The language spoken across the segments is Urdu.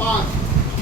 5।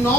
9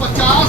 50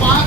5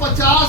50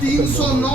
309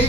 1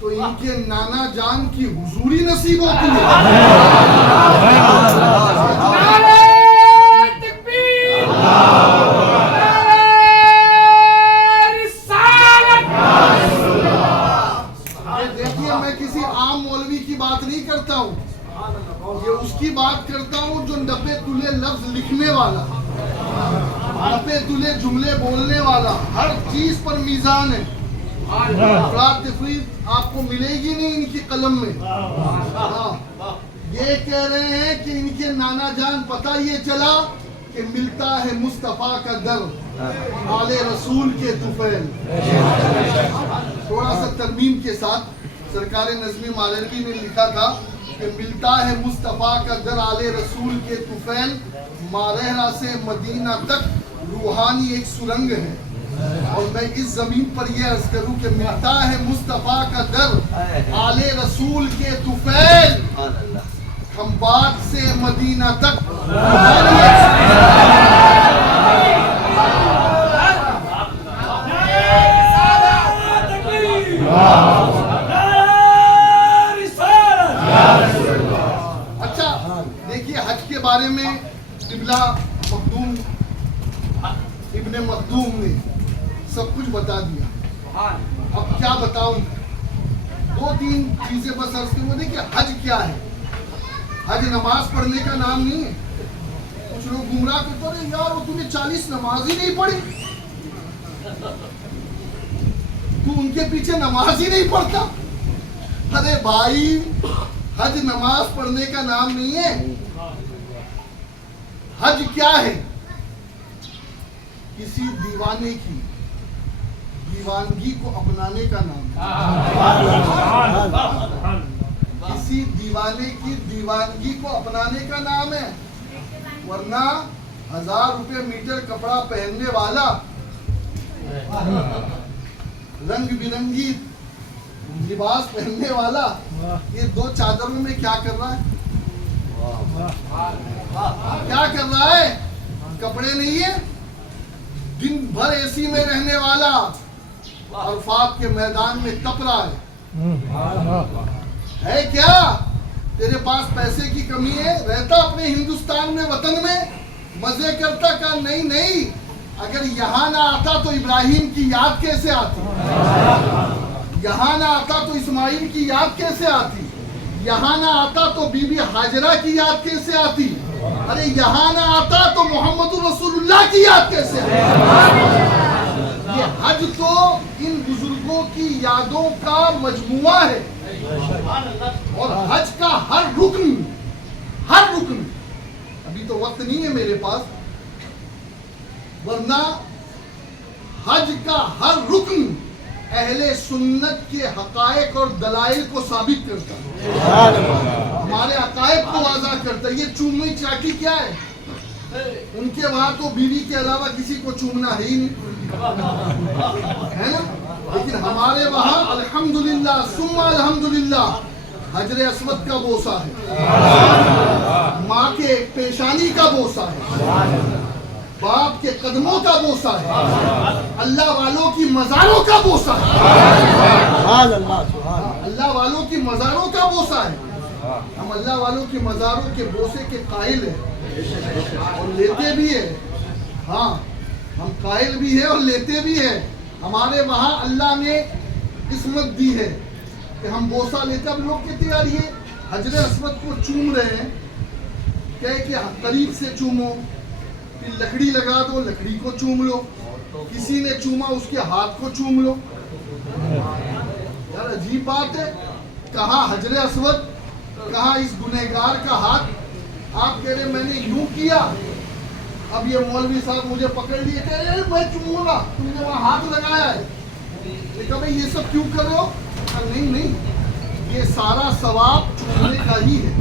تو ان کے نانا جان کی حضوری نصیب ہوتی ہے. دیکھیے میں کسی عام مولوی کی بات نہیں کرتا ہوں, یہ اس کی بات کرتا ہوں جو نبے تلے لفظ لکھنے والا, نبے تلے جملے بولنے والا, ہر چیز پر میزان ہے. افراد تفریح آپ کو ملے گی نہیں ان کی قلم میں. یہ کہہ رہے ہیں کہ ان کے نانا جان پتہ یہ چلا کہ ملتا ہے مصطفیٰ کا در آل رسول کے طفیل. تھوڑا سا ترمیم کے ساتھ سرکار نظمی مالوی نے لکھا تھا کہ ملتا ہے مصطفیٰ کا در آل رسول کے طفیل, مارہرہ سے مدینہ تک روحانی ایک سرنگ ہے. اور میں اس زمین پر یہ عرض کروں کہ ملتا ہے مصطفیٰ کا در آل رسول کے طفیل, کھمبات سے مدینہ تک اچھا دیکھیے حج کے بارے میں قبلہ مخدوم ابن مخدوم نے سب کچھ بتا دیا. اب کیا بتاؤں, دو تین چیزیں بس عرض کروں. دیکھیے حج کیا ہے, حج نماز پڑھنے کا نام نہیں ہے. کچھ لوگ گمراہ کرتے ہیں یار وہ تمہیں 40 نماز ہی نہیں پڑھی, تو ان کے پیچھے نماز ہی نہیں پڑھتا. ارے بھائی حج نماز پڑھنے کا نام نہیں ہے. حج کیا ہے, کسی دیوانے کی دیوانگی کو اپنانے کا نام ہے. کسی دیوانے کی دیوانگی کو اپنانے کا نام ہے. ورنہ 1000 روپے میٹر کپڑا پہننے والا, رنگ برنگی لباس پہننے والا, یہ دو چادروں میں کیا کر رہا ہے, کیا کر رہا ہے؟ کپڑے نہیں ہے. دن بھر اے سی میں رہنے والا عرفات کے میدان میں تپ رہا ہے کیا؟ تیرے پاس پیسے کی کمی ہے, رہتا اپنے ہندوستان میں وطن میں مزے کرتا. کا نہیں, اگر یہاں نہ آتا تو ابراہیم کی یاد کیسے آتی, یہاں نہ آتا تو اسماعیل کی یاد کیسے آتی, یہاں نہ آتا تو بی بی ہاجرہ کی یاد کیسے آتی, ارے یہاں نہ آتا تو محمد رسول اللہ کی یاد کیسے آتی. یہ حج تو ان بزرگوں کی یادوں کا مجموعہ ہے. اور حج کا ہر رکن, ابھی تو وقت نہیں ہے میرے پاس, ورنہ حج کا ہر رکن اہل سنت کے حقائق اور دلائل کو ثابت کرتا ہے, ہمارے عقائد کو واضح کرتا ہے. یہ چومنی چاٹی کیا ہے, ان کے وہاں تو بیوی کے علاوہ کسی کو چومنا ہے ہی نہیں, ہے نا. لیکن ہمارے وہاں الحمدللہ ثم الحمدللہ حجر اسود کا بوسہ ہے, ماں کے پیشانی کا بوسہ ہے, باپ کے قدموں کا بوسہ ہے, اللہ والوں کی مزاروں کا بوسہ ہے, اللہ والوں کی مزاروں کا بوسہ ہے. ہم اللہ والوں کی مزاروں کے بوسے کے قائل ہیں اور لیتے بھی ہیں. ہاں ہم قائل بھی ہیں اور لیتے بھی ہیں. ہمارے وہاں اللہ نے قسمت دی ہے کہ ہم بوسہ لیتے. اب لوگ کہتے ہیں یار یہ حجر اسود کو چوم رہے ہیں, کہے کہ قریب سے چومو, پھر لکڑی لگا دو, لکڑی کو چوم لو, کسی نے چوما اس کے ہاتھ کو چوم لو. یار عجیب بات ہے, کہاں حجر اسود, کہاں اس گنہگار کا ہاتھ. آپ کہہ رہے میں نے یوں کیا, اب یہ مولوی صاحب مجھے پکڑ لیے کہ میں چوموں گا, تم نے وہاں ہاتھ لگایا ہے. کہا بھائی یہ سب کیوں کر رہے ہو؟ نہیں, یہ سارا ثواب چومنے کا ہی ہے.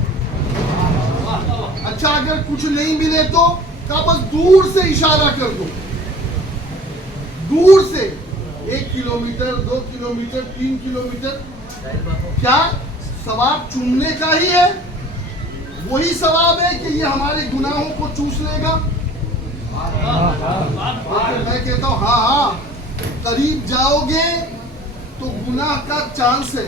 اچھا اگر کچھ نہیں ملے تو کہا بس دور سے اشارہ کر دو, دور سے 1 کلومیٹر 2 کلومیٹر 3 کلومیٹر, کیا ثواب چومنے کا ہی ہے. وہی ثواب ہے کہ یہ ہمارے گناہوں کو چوس لے گا. میں کہتا ہوں ہاں قریب جاؤ گے تو گناہ کا چانس ہے,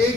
1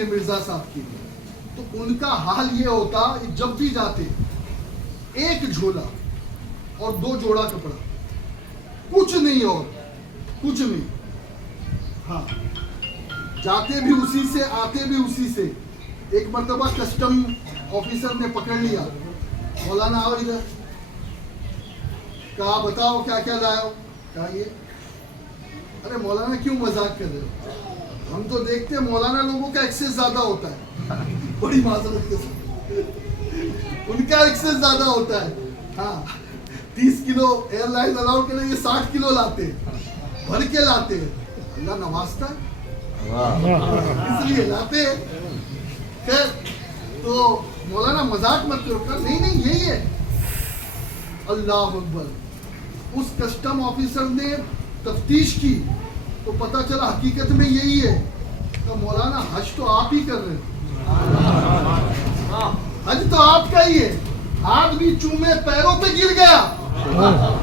لیے, مرزا صاحب کے لیے, تو ان کا حال یہ ہوتا جب بھی جاتے ایک جھولا اور 2 جوڑا کپڑا, کچھ نہیں اور کچھ نہیں. ہاں, جاتے بھی اسی سے, آتے بھی اسی سے. ایک مرتبہ کسٹم آفیسر نے پکڑ لیا, مولانا آؤ ادھر, کہا بتاؤ کیا کیا لائے ہو, کہا یہ. ارے مولانا کیوں مذاق کر رہے ہو, ہم تو دیکھتے ہیں مولانا لوگوں کا ایکسس زیادہ ہوتا ہے. بڑی معذرت کے ساتھ, ان کا ایکسس زیادہ ہوتا ہے. ہاں, 30 کلو ایئر لائن الاؤ کے لیے 60 کلو لاتے ہیں, بھر کے لاتے ہیں. اللہ نوازتا ہے اس لیے لاتے ہیں. خیر, تو مولانا مذاق مت کرو. کر نہیں نہیں یہی ہے. اللہ اکبر. اس کسٹم آفیسر نے تفتیش کی تو پتہ چلا حقیقت میں یہی ہے. تو مولانا حج تو آپ ہی کر رہے ہیں, حج تو آپ کا ہی ہے. ہاتھ بھی چومے, پیروں پہ گر گیا.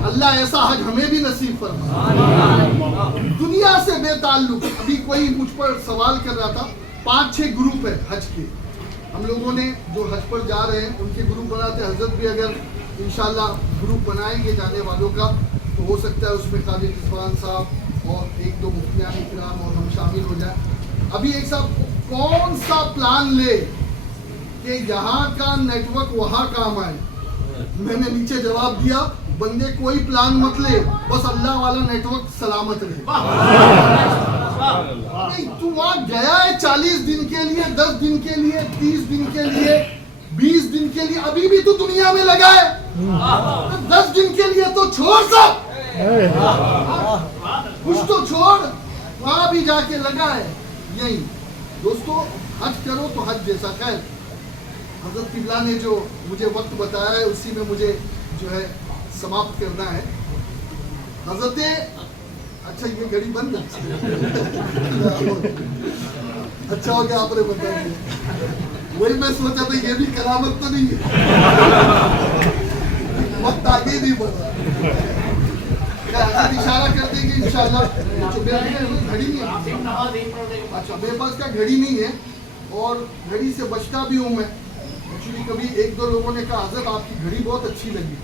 اللہ ایسا حج ہمیں بھی نصیب فرمائے. دنیا سے بے تعلق. ابھی کوئی مجھ پر سوال کر رہا تھا, 5-6 گروپ ہے حج کے. ہم لوگوں نے جو حج پر جا رہے ہیں ان کے گروپ بناتے. حضرت بھی اگر انشاءاللہ گروپ بنائیں گے جانے والوں کا تو ہو سکتا ہے اس میں قاضی رضوان صاحب اور 1-2 مفتیان کرام اور ہم شامل ہو جائیں. ابھی ایک صاحب کون سا پلان لے کہ یہاں کا نیٹ ورک وہاں کام آئے. میں نے نیچے جواب دیا, بندے کوئی پلان مت لے, بس اللہ والا نیٹ ورک سلامت رہے. تو وہاں گیا ہے 40 دن کے لیے, 10 دن کے لیے, 30 دن کے لیے, 20 دن کے لیے, ابھی بھی تو دنیا میں لگا ہے. 10 دن کے لیے تو چھوڑ سب, کچھ تو چھوڑ, وہاں بھی جا کے لگا ہے. یہی دوستو, حج کرو تو حج جیسا. خیر, حضرت قبلہ نے جو مجھے وقت بتایا ہے اسی میں مجھے جو ہے سماپت کرنا ہے. حضرت, اچھا یہ گھڑی بند ہے, اچھا ہو گیا آپ نے بتا دیا. وہی میں سوچا تھا یہ بھی کرامت تو نہیں ہے, وقت آگے نہیں بڑھا. اشارہ کر دیں گے انشاءاللہ. گھڑی نہیں ہے, اچھا میرے پاس کیا گھڑی نہیں ہے, اور گھڑی سے بچتا بھی ہوں میں. ایکچولی کبھی 1-2 لوگوں نے کہا حضرت آپ کی گھڑی بہت اچھی لگی,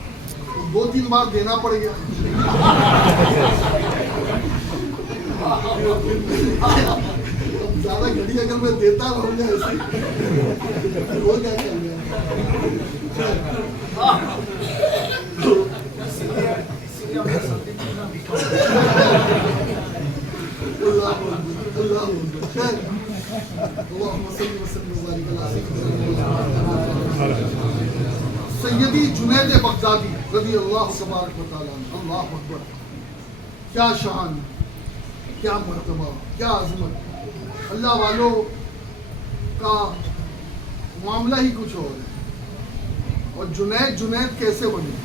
2-3 بار دینا پڑ گیا. زیادہ گھڑی اگر میں دیتا رہوں گا ایسے وہ کیا کر گیا. سیدی جنید بغدادی رضی اللہ تبارک و تعالیٰ. اللہ اکبر, کیا شان, کیا مرتبہ, کیا عظمت. اللہ والوں کا معاملہ ہی کچھ اور ہے. اور جنید کیسے بنے,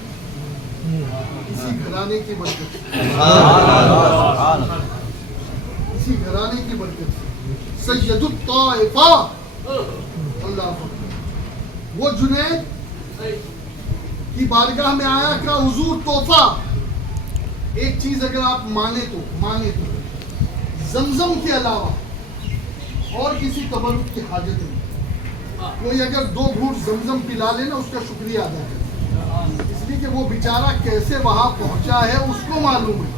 اسی گھرانے کی برکت سے, اسی گھرانے کی برکت سے. سید الطائفہ, اللہ وہ جنید کی بارگاہ میں آیا کہ حضور توفہ. ایک چیز اگر آپ مانے تو زمزم کے علاوہ اور کسی تبرک کی حاجت نہیں. کوئی اگر 2 گھونٹ زمزم پلا لے نا اس کا شکریہ ادا کرے, اس لیے کہ وہ بیچارہ کیسے وہاں پہنچا ہے اس کو معلوم ہے.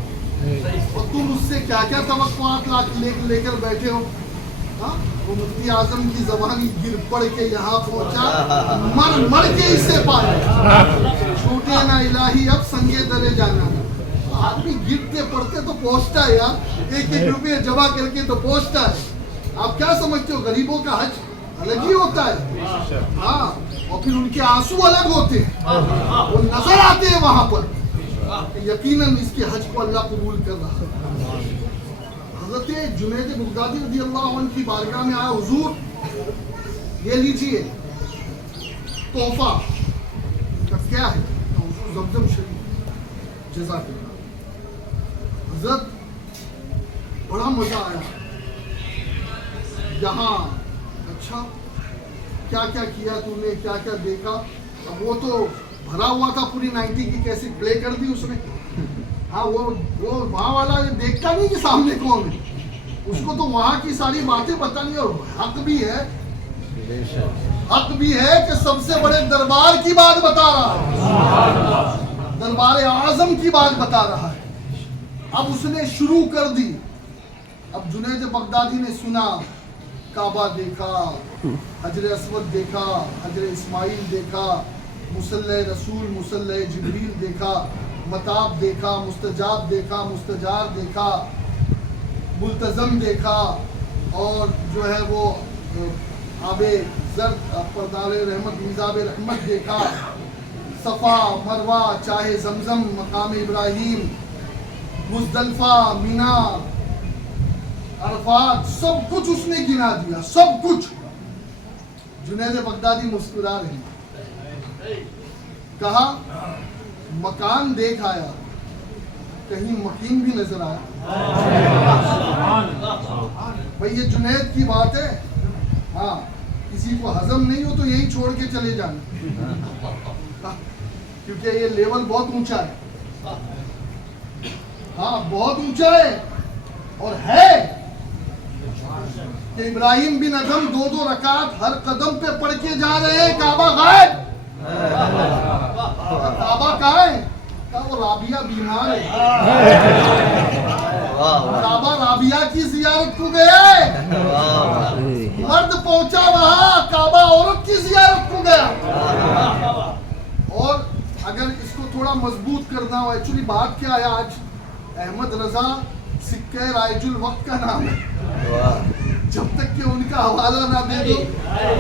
اور تم اس سے کیا کیا توقعات لے کر بیٹھے ہو. وہ مفتی اعظم کی زبانی گر پڑ کے یہاں پہنچا, مر کے اس سے پایا. چھوٹے نہ الہی اب سنگے درے جانا. آدمی گرتے پڑتے تو پہنچتا ہے یار, 1-1 روپے جمع کر کے تو پہنچتا ہے. آپ کیا سمجھتے ہو, غریبوں کا حج الگ ہی ہوتا ہے. ہاں, اور پھر ان کے آنسو الگ ہوتے ہیں, وہ نظر آتے ہیں وہاں پر. یقیناً اس کے حج کو اللہ قبول کر رہا ہے. حضرت جنید بغدادی رضی اللہ عنہ کی بارگاہ میں آیا, حضور یہ لیجئے تحفہ. کیا ہے, زمزم شریف. جزاک اللہ. حضرت بڑا مزہ آیا یہاں. اچھا کیا کیا کیا تو نے, کیا کیا دیکھا. اب وہ تو بھرا ہوا تھا, پوری 90 کی کیسٹ پلے کر دی اس نے. ہاں وہ وہاں والا یہ دیکھتا نہیں کہ سامنے کون ہے, اس کو تو وہاں کی ساری باتیں بتانی، اور حق بھی ہے، حق بھی ہے کہ سب سے بڑے دربار کی بات بتا رہا ہے، دربار اعظم کی بات بتا رہا ہے۔ اب اس نے شروع کر دی، اب جنید بغدادی نے سنا، کعبہ دیکھا، حجر اسود دیکھا، حجر اسماعیل دیکھا، مصلی رسول، مصلی جبریل دیکھا، متاب دیکھا، مستجاب دیکھا، مستجار دیکھا، ملتزم دیکھا، اور جو ہے وہ آب زرد پردار رحمت میزاب رحمت دیکھا، صفا، مروہ، چاہے زمزم، مقام ابراہیم، مزدلفہ، مینا، عرفات، سب کچھ اس نے گنا دیا، سب کچھ۔ جنید بغدادی مسکرا رہے ہیں، کہا مکان دیکھ آیا، کہیں مکین بھی نظر آیا؟ بھئی یہ جنید کی بات ہے، ہاں کسی کو ہضم نہیں ہو تو یہی چھوڑ کے چلے جانا، کیونکہ یہ لیول بہت اونچا ہے، ہاں بہت اونچا ہے، اور ہے کہ ابراہیم بن ادھم 2 رکعت ہر قدم پہ پڑھ کے جا رہے ہیں، کعبہ غائب، کعبہ کہاں ہے؟ کہا وہ رابعہ بیمار ہے، کعبہ رابعہ کی زیارت کو گیا ہے، مرد پہنچا وہاں، کعبہ عورت کی زیارت کو گیا۔ اور اگر اس کو تھوڑا مضبوط کرنا ہو، ایکچولی بات کیا ہے، آج احمد رضا سکہ رائج الوقت کا نام ہے، جب تک کہ ان کا حوالہ نہ دے دو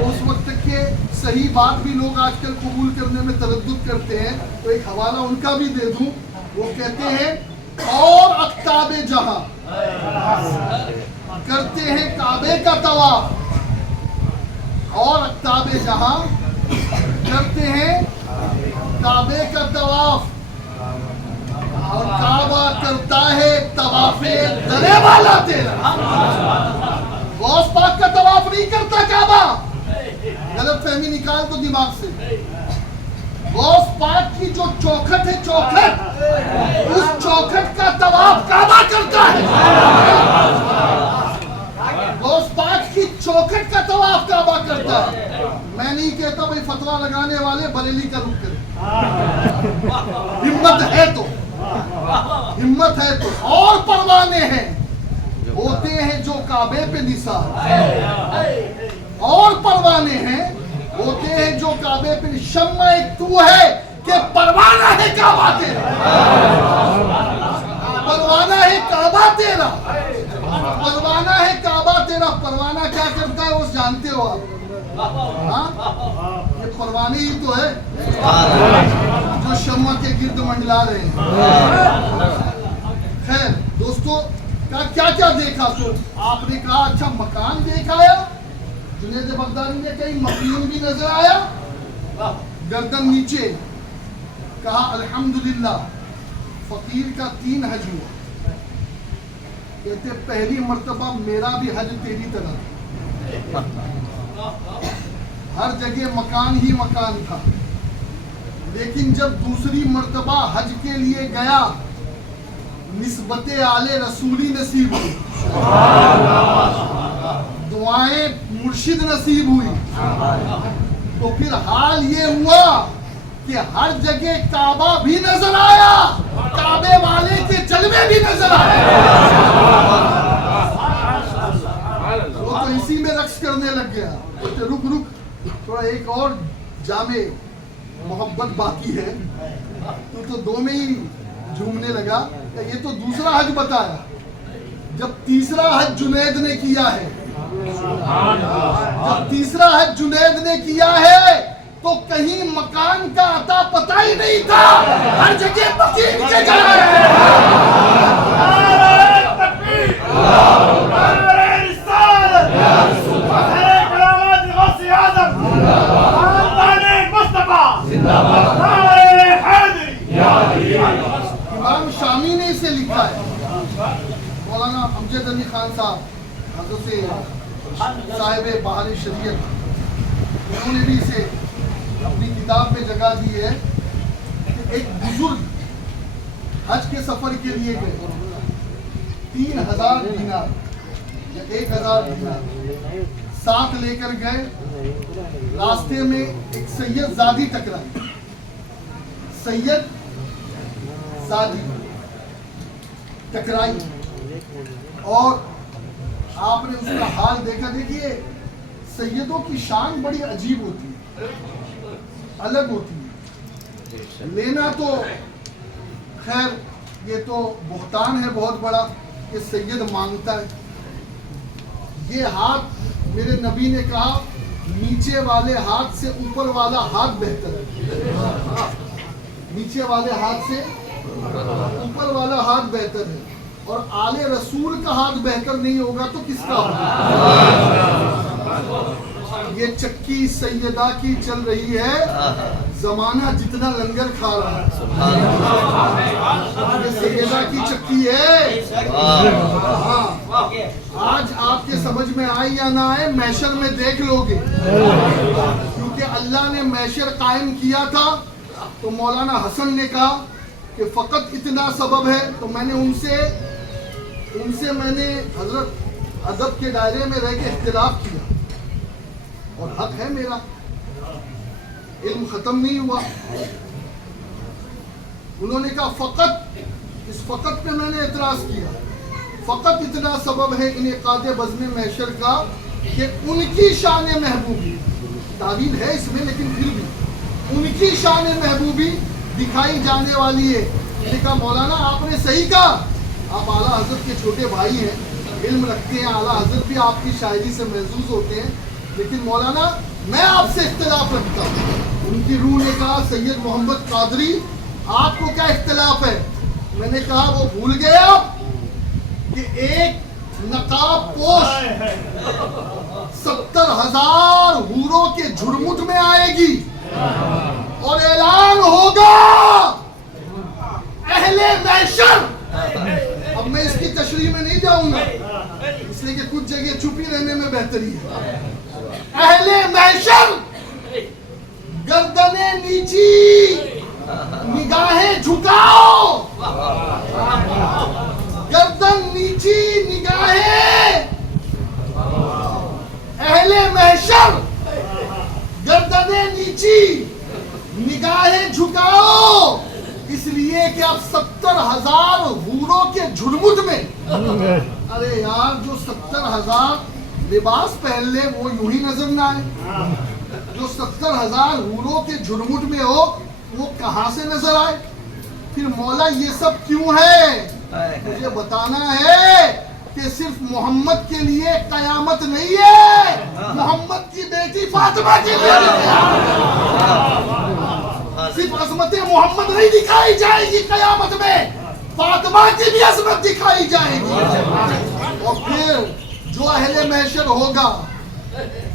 اس وقت تک کہ صحیح بات بھی لوگ آج کل قبول کرنے میں تردد کرتے ہیں، تو ایک حوالہ ان کا بھی دے دوں۔ وہ کہتے ہیں اور اقطاب جہاں کرتے ہیں کعبے کا طواف، اور اقطاب جہاں کرتے ہیں کعبے کا طواف، اور کعبہ کرتا ہے طواف درے والا تیرا۔ غوث پاک کا طواف نہیں کرتا کعبہ، غلط فہمی نکال دو دماغ سے۔ غوث پاک کی جو چوکھٹ ہے، چوکھٹ، اس چوکھٹ کا طواف کعبہ کرتا ہے، غوث پاک کی چوکھٹ کا طواف کعبہ کرتا ہے۔ میں نہیں کہتا بھائی فتویٰ لگانے والے بریلی کا رخ کریں، ہمت ہے تو، ہمت ہے تو، اور پروانے ہیں ہوتے ہیں جو کعبے پہ نثار، اور پروانے ہیں ہوتے ہیں جو کعبے پہ، شمع ایک تو ہے کہ پروانہ ہے کعبہ تیرا، پروانہ ہے کعبہ تیرا، پروانہ ہے کعبہ تیرا۔ پروانہ کیا کرتا ہے وہ جانتے ہو آپ، یہ پروانے ہی تو ہے جو شمع کے گرد منڈلا رہے ہیں۔ خیر دوستو، کیا کیا دیکھا؟ تو آپ نے کہا اچھا مکان دیکھ آیا، جنید بغدادی نے کہیں مقیم بھی نظر آیا، گردن نیچے، کہا الحمدللہ فقیر کا 3 حج ہوا۔ کہتے پہلی مرتبہ میرا بھی حج تیری طرح، ہر جگہ مکان ہی مکان تھا، لیکن جب دوسری مرتبہ حج کے لیے گیا نسبت آل رسولی نصیب ہوئی، دعائیں مرشد نصیب ہوئی، تو پھر حال یہ ہوا کہ ہر جگہ کعبہ بھی نظر آیا، کعبے والے کے جلوے بھی نظر آئے، وہ تو اسی میں رقص کرنے لگ گیا۔ رک تھوڑا ایک اور جامع محبت باقی ہے، تو 2 میں ہی جھومنے لگا۔ یہ تو دوسرا حج بتایا، جب تیسرا حج جنید نے کیا ہے، جب تیسرا حج جنید نے کیا ہے تو کہیں مکان کا عطا پتہ ہی نہیں تھا، ہر جگہ مقیم کے جا رہے امام شامی نے اسے لکھا ہے، مولانا امجد علی خان صاحب حضرت صاحب بہار شریعت، انہوں نے بھی اسے اپنی کتاب میں جگہ دی ہے کہ ایک بزرگ حج کے سفر کے لیے گئے، 3000 دینار یا 1000 دینار ساتھ لے کر گئے. راستے میں ایک سید زادی ٹکرائی, سید زادی ٹکرائی, اور آپ نے اس کا حال دیکھا. دیکھیے سیدوں کی شان بڑی عجیب ہوتی ہے, الگ ہوتی ہے. لینا تو خیر یہ تو بہتان ہے بہت بڑا کہ سید مانگتا ہے. یہ ہاتھ میرے نبی نے کہا نیچے والے ہاتھ سے اوپر والا ہاتھ بہتر ہے. نیچے والے ہاتھ سے اوپر والا ہاتھ بہتر ہے, اور آل رسول کا ہاتھ بہتر نہیں ہوگا تو کس کا ہوگا؟ یہ چکی سیدہ کی چل رہی ہے, زمانہ جتنا لنگر کھا رہا ہے. یہ سیدہ کی چکی ہے. آج آپ کے سمجھ میں آئے یا نہ آئے, محشر میں دیکھ لو گے, کیونکہ اللہ نے محشر قائم کیا تھا تو مولانا حسن نے کہا کہ فقط اتنا سبب ہے, تو میں نے ان سے میں نے حضرت ادب کے دائرے میں رہ کے اختلاف کیا, اور حق ہے میرا, علم ختم نہیں ہوا. انہوں نے کہا فقط, اس فقط پہ میں نے اعتراض کیا, فقط اتنا سبب ہے انعقاد بزم محشر کا کہ ان کی شان محبوبی, تعویل ہے اس میں لیکن پھر بھی ان کی شان محبوبی دکھائی جانے والی ہے. میں نے کہا مولانا آپ نے صحیح کہا, آپ اعلیٰ حضرت کے چھوٹے بھائی ہیں, علم رکھتے ہیں, اعلیٰ حضرت بھی آپ کی شاعری سے محظوظ ہوتے ہیں, لیکن مولانا میں آپ سے اختلاف رکھتا ہوں. ان کی روح نے کہا سید محمد قادری آپ کو کیا اختلاف ہے؟ میں نے کہا وہ بھول گئے آپ کہ ایک نقاب پوش 70,000 حوروں کے جھرمٹ میں آئے گی اور اعلان ہوگا اہل محشر. اب میں اس کی تشریح میں نہیں جاؤں گا, اس لیے کہ کچھ جگہ چھپی رہنے میں بہتری ہے. اہل محشر گردنیں نیچی نگاہیں جھکاؤ, گردن نیچی نگاہیں. اہل محشر گردنیں نیچی نگاہیں جھکاؤ, اس لیے کہ اب 70,000 حوروں کے جھرمٹ میں. ارے یار جو 70,000 لباس پہن لے وہ یوں ہی نظر نہ آئے, جو 70,000 حوروں کے جھرمٹ میں ہو وہ کہاں سے نظر آئے؟ پھر مولا یہ سب کیوں ہے؟ مجھے بتانا ہے کہ صرف محمد کے لیے قیامت نہیں ہے, محمد کی بیٹی فاطمہ کے لیے صرف عظمت محمد نہیں دکھائی جائے گی قیامت میں, فاطمہ کی بھی عظمت دکھائی جائے گی. اور پھر جو اہل محشر ہوگا,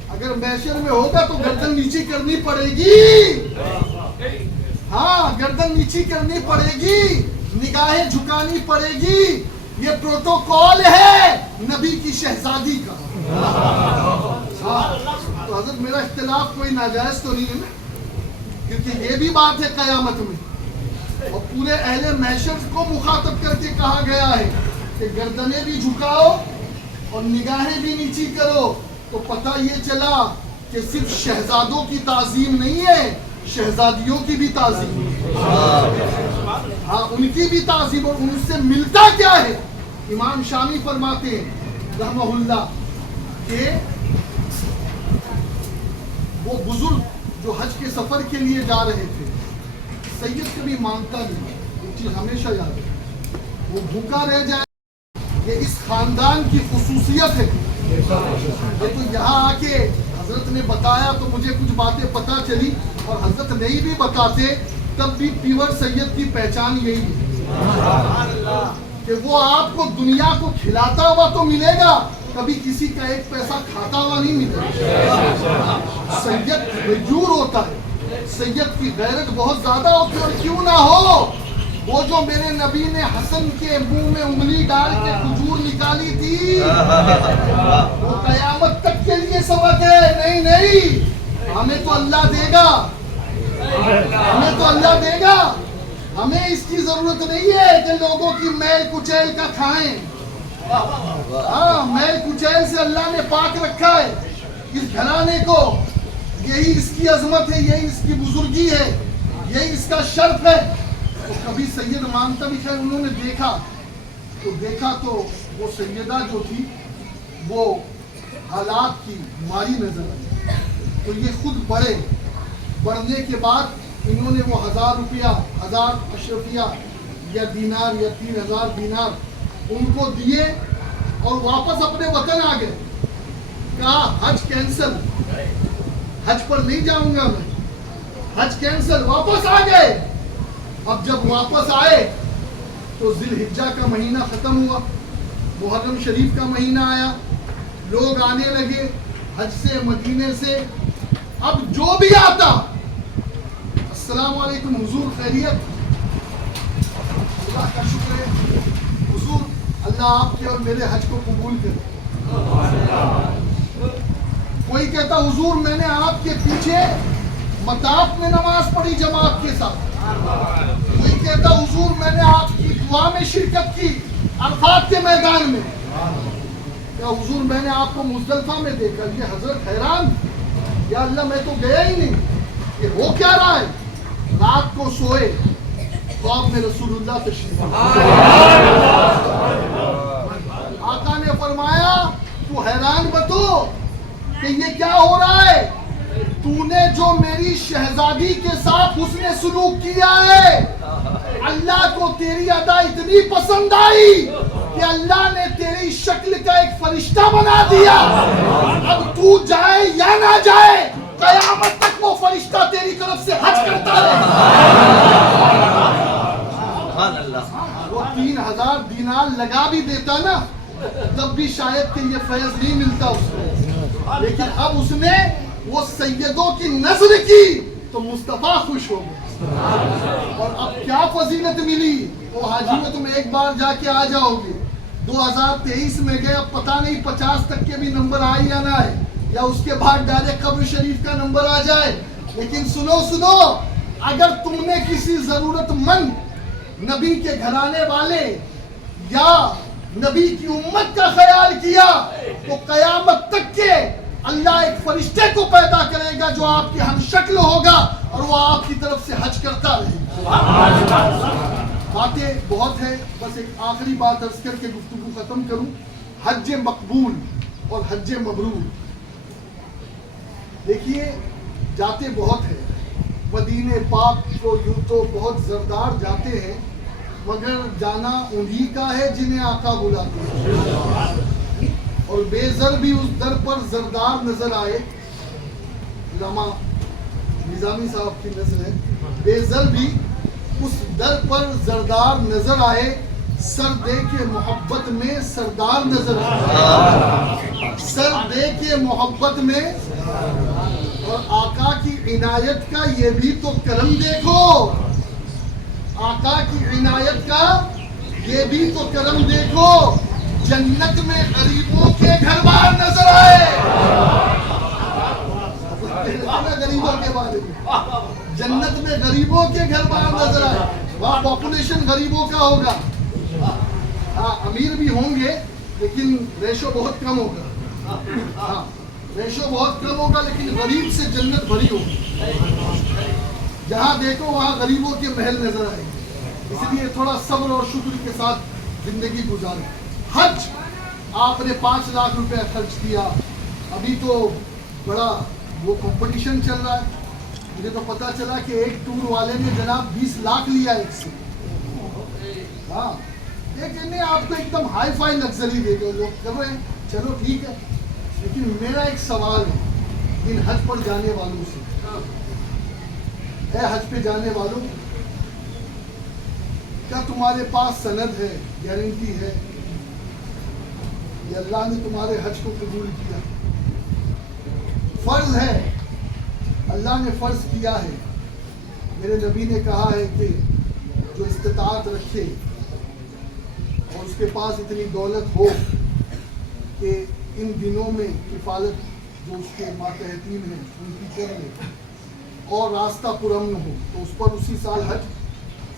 اگر محشر میں ہوگا تو گردن نیچی کرنی پڑے گی. ہاں گردن نیچی کرنی پڑے گی, نگاہیں جھکانی پڑے گی. یہ پروٹوکول ہے نبی کی شہزادی کا. تو حضرت میرا اختلاف کوئی ناجائز تو نہیں ہے نا, کیونکہ یہ بھی بات ہے قیامت میں, اور پورے اہل محشر کو مخاطب کر کے کہا گیا ہے کہ گردنیں بھی جھکاؤ اور نگاہیں بھی نیچی کرو. تو پتہ یہ چلا کہ صرف شہزادوں کی تعظیم نہیں ہے, شہزادیوں کی بھی تعظیم ہے. ہاں ان کی بھی تعظیم, اور ان سے ملتا کیا ہے؟ امام شامی فرماتے ہیں رحمہ اللہ کہ وہ بزرگ جو حج کے سفر کے لیے جا رہے تھے, سید کبھی مانگتا نہیں, ایک چیز ہمیشہ یاد ہے, وہ بھوکا رہ جائے, یہ اس خاندان کی خصوصیت ہے. تو یہاں آ کے حضرت نے بتایا تو مجھے کچھ باتیں پتہ چلی, اور حضرت نہیں بھی بتاتے تب بھی پیور سید کی پہچان یہی ہے کہ وہ آپ کو دنیا کو کھلاتا ہوا تو ملے گا, کبھی کسی کا ایک پیسہ کھاتا ہوا نہیں ملے گا. سید غیور ہوتا ہے, سید کی غیرت بہت زیادہ ہوتی ہے. اور کیوں نہ ہو, وہ جو میرے نبی نے حسن کے منہ میں انگلی ڈال کے کھجور نکالی تھی, وہ قیامت تک کے لیے سبق ہے. نہیں, ہمیں تو اللہ دے گا, ہمیں تو اللہ دے گا. ہمیں اس کی ضرورت نہیں ہے کہ لوگوں کی میل کچیل کا کھائیں. ہاں میل کچیل سے اللہ نے پاک رکھا ہے اس گھرانے کو. یہی اس کی عظمت ہے, یہی اس کی بزرگی ہے, یہی اس کا شرف ہے. تو کبھی سید مانتا بھی خیر انہوں نے دیکھا تو وہ سیدہ جو تھی وہ حالات کی بیماری نظر آئی. تو یہ خود بڑھنے کے بعد انہوں نے وہ 1000 روپیہ 1000 اشرفیہ یا دینار یا 3000 دینار ان کو دیے اور واپس اپنے وطن آ گئے. کہا حج کینسل, حج پر نہیں جاؤں گا میں, حج کینسل, واپس آ گئے. اب جب واپس آئے تو ذی الحجہ کا مہینہ ختم ہوا, محرم شریف کا مہینہ آیا, لوگ آنے لگے حج سے مدینے سے. اب جو بھی آتا السلام علیکم حضور خیریت, اللہ کا شکر ہے حضور, اللہ آپ کے اور میرے حج کو قبول کرے. کوئی کہتا حضور میں نے آپ کے پیچھے مطاف میں نماز پڑھی جماعت کے ساتھ. کوئی کہتا حضور میں نے آپ کی دعا میں شرکت کی عرفات کے میدان میں. یا حضور میں نے آپ کو مزدلفہ میں دیکھا. یہ حضرت حیران, یا اللہ میں تو گیا ہی نہیں, یہ ہو کیا رہا ہے. رات کو سوئے خواب میں رسول اللہ تشریف, آقا نے فرمایا تو حیران بتو کہ یہ کیا ہو رہا ہے. تو نے جو میری شہزادی کے ساتھ حسن سلوک کیا ہے, اللہ کو تیری ادا اتنی پسند آئی کہ اللہ نے تیری شکل کا ایک فرشتہ بنا دیا. اب تو جائے یا نہ جائے قیامت تک وہ فرشتہ تیری طرف سے حج کرتا رہے. وہ 3000 دینار لگا بھی دیتا نا تب بھی شاید کہ یہ فیض نہیں ملتا اس کو. لیکن اب اس نے وہ سیدوں کی نظر کی تو مصطفیٰ خوش ہو گئے. اور اب کیا فضیلت ملی. وہ حاجی میں تم ایک بار جا کے آ جاؤ گے, 2023 میں گئے, اب پتہ نہیں 50 تک کے بھی نمبر آئے یا نہ آئے, یا اس کے بعد ڈائریکٹ قبر شریف کا نمبر آ جائے. لیکن سنو, اگر تم نے کسی ضرورت مند نبی کے گھرانے والے یا نبی کی امت کا خیال کیا تو قیامت تک کے اللہ ایک فرشتے کو پیدا کرے گا جو آپ کی ہم شکل ہوگا اور وہ آپ کی طرف سے حج کرتا رہے گا. باتیں بہت ہیں, بس ایک آخری بات عرض کر کے گفتگو ختم کروں. حج مقبول اور حج مبرور. دیکھیے جاتے بہت ہیں مدینے پاک کو, یوں تو بہت زردار جاتے ہیں مگر جانا انہی کا ہے جنہیں آقا بلاتے ہیں. اور بے زر بھی اس در پر زردار نظر آئے. علامہ نظامی صاحب کی نظر ہے, بے زر بھی اس در پر زردار نظر آئے, سر دے کے محبت میں سردار نظر آئے, سر دے کے محبت میں. اور آقا کی عنایت کا یہ بھی تو کرم دیکھو, آقا کی عنایت کا یہ بھی تو کرم دیکھو. جنت میں غریبوں کے گھر بار نظر آئے. غریبوں کے بارے میں جنت میں غریبوں کے گھر بار نظر آئے. وہاں پاپولیشن غریبوں کا ہوگا, ہاں امیر بھی ہوں گے لیکن ریشو بہت کم ہوگا. ہاں ریشو بہت کم ہوگا لیکن غریب سے جنت بھری ہوگی. جہاں دیکھو وہاں غریبوں کے محل نظر آئے. اس لیے تھوڑا صبر اور شکر کے ساتھ زندگی گزاریں. حج آپ نے 5 لاکھ روپے خرچ کیا. ابھی تو بڑا وہ کمپٹیشن چل رہا ہے. مجھے تو پتا چلا کہ ایک ٹور والے نے جناب 20 لاکھ لیا ایک سے. ہاں لیکن آپ کو ایک دم ہائی فائی لگژری دے گئے لوگ کر رہے ہیں, چلو ٹھیک ہے. لیکن میرا ایک سوال ہے ان حج پر جانے والوں سے, اے حج پہ جانے والوں, کیا تمہارے پاس سند ہے, گارنٹی ہے کہ اللہ نے تمہارے حج کو قبول کیا؟ فرض ہے, اللہ نے فرض کیا ہے. میرے نبی نے کہا ہے کہ جو استطاعت رکھے اور اس کے پاس اتنی دولت ہو کہ ان دنوں میں کفالت جو اس کے ماتحتین ہیں ان کی کر لے اور راستہ پرامن ہو تو اس پر اسی سال حج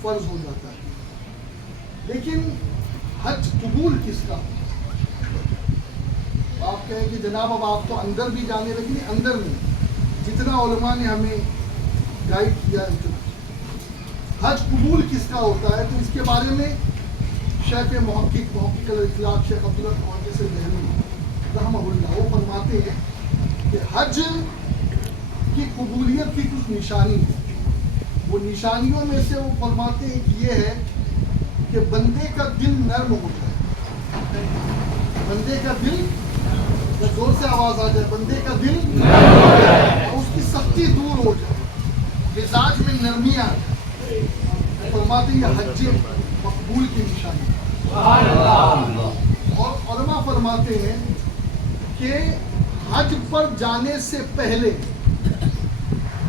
فرض ہو جاتا ہے. لیکن حج قبول کس کا؟ آپ کہیں کہ جناب اب آپ تو اندر بھی جانے لگے، نہیں اندر نہیں، جتنا علماء نے ہمیں گائیڈ کیا اتنا۔ حج قبول کس کا ہوتا ہے؟ تو اس کے بارے میں شیخ محقق الاخلاق شیخ عبداللہ محدث دہلوی رحمہ اللہ وہ فرماتے ہیں کہ حج کی قبولیت کی کچھ نشانی ہے، وہ نشانیوں میں سے وہ فرماتے ہیں کہ یہ ہے کہ بندے کا دل نرم ہو جائے، بندے کا دل، زور سے آواز آ جائے، بندے کا دل نرم ہو جائے، اس کی سختی دور ہو جائے، مزاج میں نرمی آ جائے، فرماتے ہیں یہ حج مقبول کی نشانی ہے۔ اور علماء فرماتے ہیں کہ حج پر جانے سے پہلے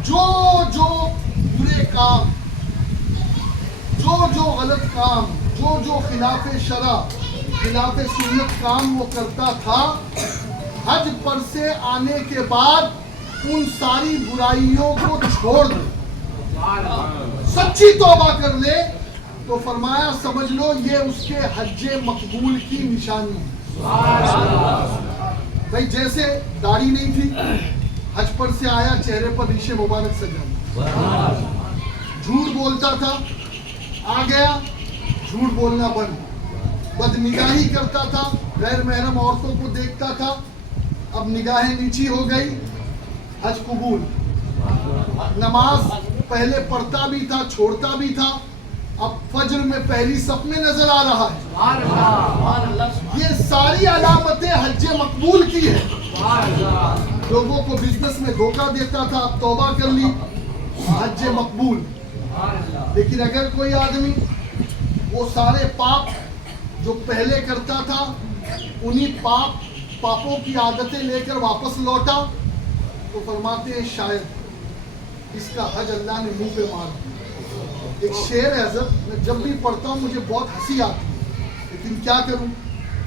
جو برے کام، جو غلط کام، جو خلاف شرع، خلاف سنت کام وہ کرتا تھا، حج پر سے آنے کے بعد ان ساری برائیوں کو چھوڑ دے، سچی توبہ کر لے، تو فرمایا سمجھ لو یہ اس کے حج مقبول کی نشانی ہے۔ بھائی جیسے داڑھی نہیں تھی، حج پر سے آیا، چہرے پر ریشے مبارک سجا، جھوٹ بولتا تھا، آ گیا جھوٹ بولنا بند، بد نگاہی کرتا تھا، غیر محرم عورتوں کو دیکھتا تھا، اب نگاہیں نیچی ہو گئی، حج قبول۔ نماز پہلے پڑھتا بھی تھا، چھوڑتا بھی تھا، اب فجر میں پہلی صف میں نظر آ رہا ہے۔ یہ ساری علامتیں حج مقبول کی ہے۔ لوگوں کو بزنس میں دھوکہ دیتا تھا، اب توبہ کر لی، حج مقبول۔ لیکن اگر کوئی آدمی وہ سارے پاپ جو پہلے کرتا تھا انہی پاپوں کی عادتیں لے کر واپس لوٹا، تو فرماتے ہیں شاید اس کا حج اللہ نے منہ پہ مار دیا۔ ایک شعر ہے حضرت، میں جب بھی پڑھتا ہوں مجھے بہت ہنسی آتی ہے، لیکن کیا کروں،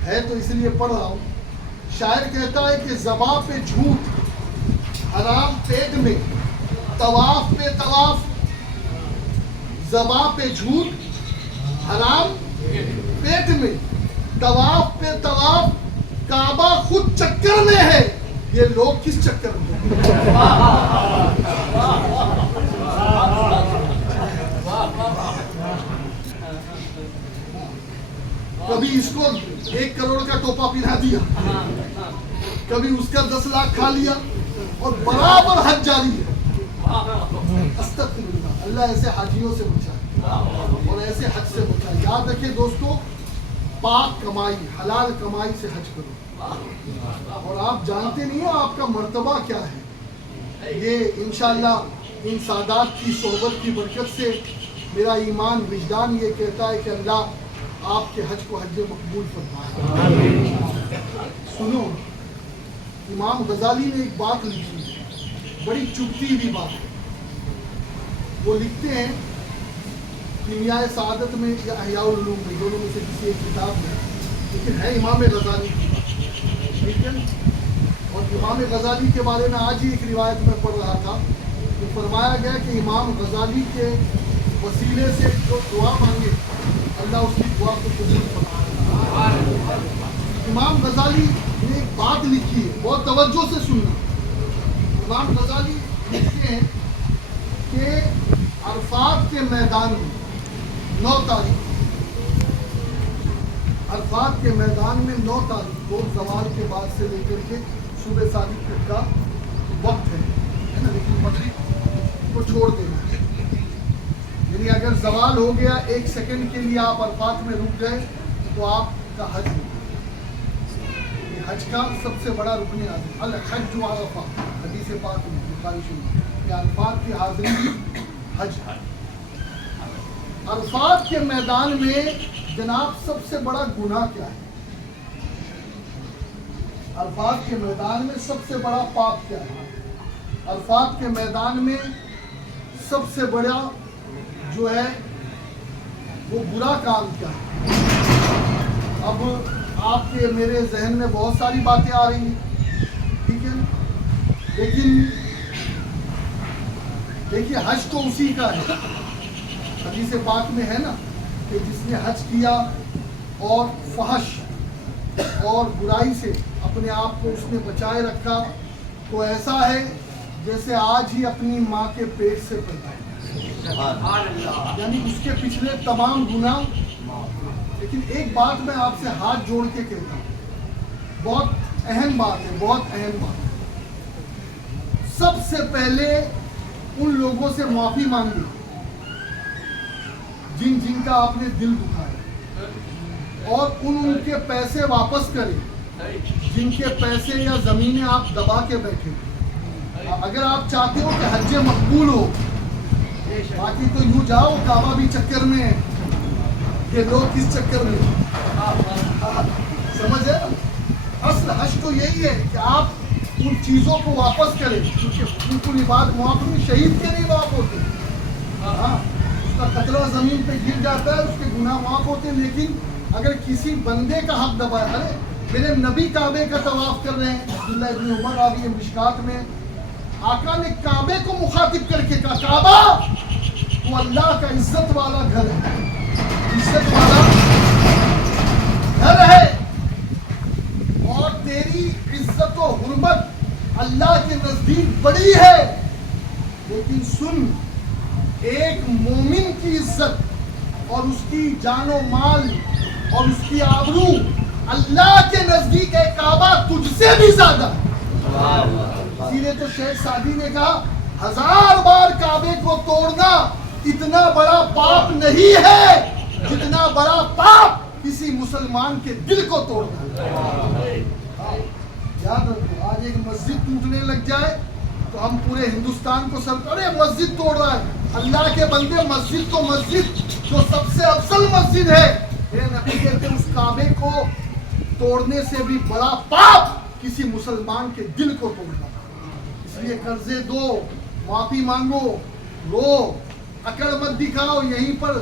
ہے تو اس لیے پڑھ رہا ہوں۔ شاعر کہتا ہے کہ زباں پہ جھوٹ حرام پیٹ میں، طواف پہ طواف، زباں پہ جھوٹ حرام پیٹ میں، طواف پہ طواف، کعبہ خود چکر میں ہے، یہ لوگ کس چکر میں ہیں؟ کبھی اس کو 1 کروڑ کا ٹوپا پہنا دیا، کبھی اس کا 10 لاکھ کھا لیا، اور برابر حج جاری ہے۔ استغفراللہ، اللہ ایسے حاجیوں سے بچائے اور ایسے حج سے بچائے۔ یاد رکھیں دوستو، پاک کمائی، حلال کمائی سے حج کرو، اور آپ جانتے نہیں ہو آپ کا مرتبہ کیا ہے۔ یہ انشاءاللہ ان سادات کی صحبت کی برکت سے میرا ایمان وجدان یہ کہتا ہے کہ اللہ آپ کے حج کو حج مقبول فرمائے۔ سنو، امام غزالی نے ایک بات لکھی، بڑی چبھتی ہوئی بات ہے۔ وہ لکھتے ہیں کیمیائے سعادت میں یا احیاء العلوم میں، دونوں میں سے کسی ایک کتاب میں، لیکن ہے امام غزالی کی بات، ٹھیک ہے۔ اور امام غزالی کے بارے میں آج ہی ایک روایت میں پڑھ رہا تھا کہ فرمایا گیا کہ امام غزالی کے وسیلے سے جو دعا مانگے اللہ اس کی دعا کو قبول فرمائے۔ امام غزالی نے ایک بات لکھی ہے، بہت توجہ سے سننا۔ امام غزالی لکھتے ہیں کہ عرفات کے میدان میں 9 تاریخ، عرفات کے میدان میں 9 تاریخ کو زوال کے بعد سے لے کر کے صبح صادق تک کا وقت ہے نا، لیکن مغرب کو چھوڑ دینا ہے، یعنی اگر زوال ہو گیا 1 سیکنڈ کے لیے آپ عرفات میں رک گئے تو آپ کا حج ہو گیا۔ حج کا سب سے بڑا رکن عظیم الحج عرفہ، حدیث پاک میں بخاری شریف، کہ عرفات کی حاضری حج ہے۔ عرفات کے میدان میں جناب سب سے بڑا گناہ کیا ہے؟ عرفات کے میدان میں سب سے بڑا پاپ کیا ہے؟ عرفات کے میدان میں سب سے بڑا جو ہے وہ برا کام کیا ہے؟ اب آپ کے میرے ذہن میں بہت ساری باتیں آ رہی ہیں، ٹھیک ہے، لیکن دیکھیے حج تو اسی کا ہے، حدیث پاک میں ہے نا کہ جس نے حج کیا اور فحش اور برائی سے اپنے آپ کو اس نے بچائے رکھا تو ایسا ہے جیسے آج ہی اپنی ماں کے پیٹ سے پیدا ہے، یعنی اس کے پچھلے تمام گناہ۔ لیکن ایک بات میں آپ سے ہاتھ جوڑ کے کہتا ہوں، بہت اہم بات ہے، بہت اہم بات ہے۔ سب سے پہلے ان لوگوں سے معافی مانگی جن جن کا آپ نے دل دکھایا، اور ان کے پیسے واپس کرے جن کے پیسے یا زمینیں آپ دبا کے بیٹھے۔ اگر آپ چاہتے ہو کہ حج مقبول ہو، باقی تو یوں جاؤ کعبہ بھی چکر میں ہے، یہ لوگ کس چکر میں سمجھ ہے؟ اصل حج تو یہی ہے کہ آپ ان چیزوں کو واپس کریں، کیونکہ ان کو عبادت معاف نہیں، شہید کے نہیں معاف ہوتے۔ ہاں، اس کا قطرہ زمین پہ گر جاتا ہے، اس کے گناہ معاف ہوتے ہیں، لیکن اگر کسی بندے کا حق دبایا، ارے میرے نبی کعبے کا طواف کر رہے ہیں، عبداللہ ابن عمر راوی مشکات میں، آقا نے کعبے کو مخاطب کر کے کہا کعبہ وہ اللہ کا عزت والا گھر ہے، عزت والا گھر ہے، اور تیری عزت و حرمت اللہ کے نزدیک بڑی ہے، لیکن سن، ایک مومن کی عزت اور اس کی جان و مال اور اس کی آبرو اللہ کے نزدیک ہے کعبہ تجھ سے بھی زیادہ۔ اسی لیے تو شیخ سعدی نے کہا 1000 بار کعبے کو توڑنا اتنا بڑا پاپ نہیں ہے جتنا بڑا پاپ کسی مسلمان کے دل کو توڑنا۔ یاد رکھو، آج ایک مسجد ٹوٹنے لگ جائے تو ہم پورے ہندوستان کو ارے مسجد توڑ رہا ہے۔ اللہ کے بندے، مسجد تو مسجد جو سب سے افضل مسجد ہے، نبی کہتے ہیں اس کعبے کو توڑنے سے بھی بڑا پاپ کسی مسلمان کے دل کو توڑنا۔ اس لیے قرضے دو، معافی مانگو، رو، عقل مت دکھاؤ۔ یہیں پر